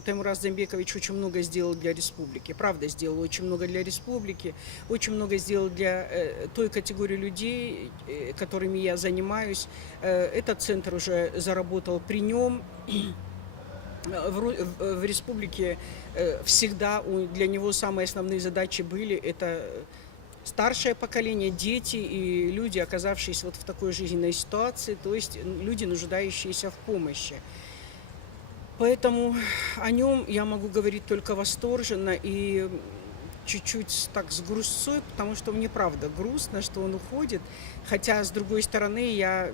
что Таймураз Замбекович очень много сделал для республики. Правда, сделал очень много для республики, очень много сделал для той категории людей, которыми я занимаюсь. Этот центр уже заработал при нем. В республике всегда для него самые основные задачи были это старшее поколение, дети и люди, оказавшиеся вот в такой жизненной ситуации, то есть люди, нуждающиеся в помощи. Поэтому о нем я могу говорить только восторженно и чуть-чуть так с грустцой, потому что мне правда грустно, что он уходит. Хотя, с другой стороны, я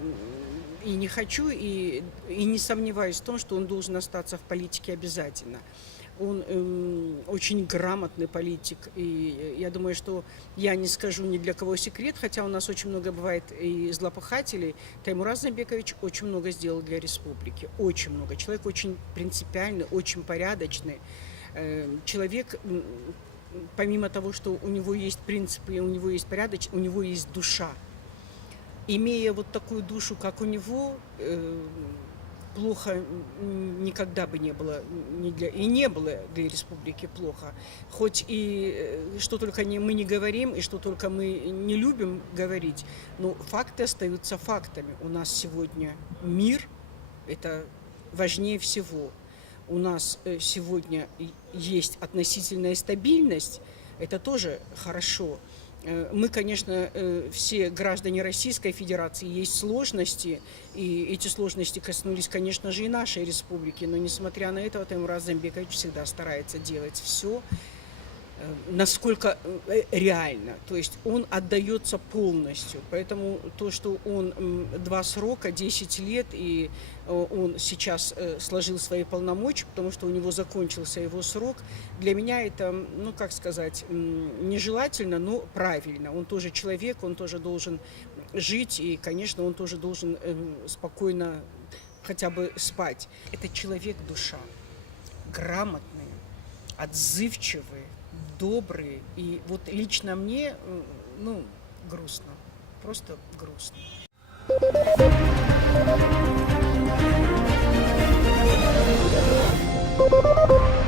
и не хочу, и не сомневаюсь в том, что он должен остаться в политике обязательно. Он очень грамотный политик, и я думаю, что я не скажу ни для кого секрет, хотя у нас очень много бывает и злопыхателей. Таймураз Замбекович очень много сделал для республики, очень много. Человек очень принципиальный, очень порядочный. Человек, помимо того, что у него есть принципы, у него есть порядок, у него есть душа. Имея вот такую душу, как у него, плохо никогда бы не было, и не было для республики плохо. Хоть и что только мы не говорим, и что только мы не любим говорить, но факты остаются фактами. У нас сегодня мир, это важнее всего. У нас сегодня есть относительная стабильность, это тоже хорошо. Мы, конечно, все граждане Российской Федерации, есть сложности, и эти сложности коснулись, конечно же, и нашей республики, но, несмотря на это, Таймураз Замбекович всегда старается делать все, насколько реально, то есть он отдается полностью, поэтому то, что он 2 срока, 10 лет, и он сейчас сложил свои полномочия, потому что у него закончился его срок, для меня это, ну как сказать, нежелательно, но правильно. Он тоже человек, он тоже должен жить, и, конечно, он тоже должен спокойно хотя бы спать. Это человек-душа, грамотный, отзывчивый, добрые. И вот лично мне, ну, грустно. Просто грустно. Thank you.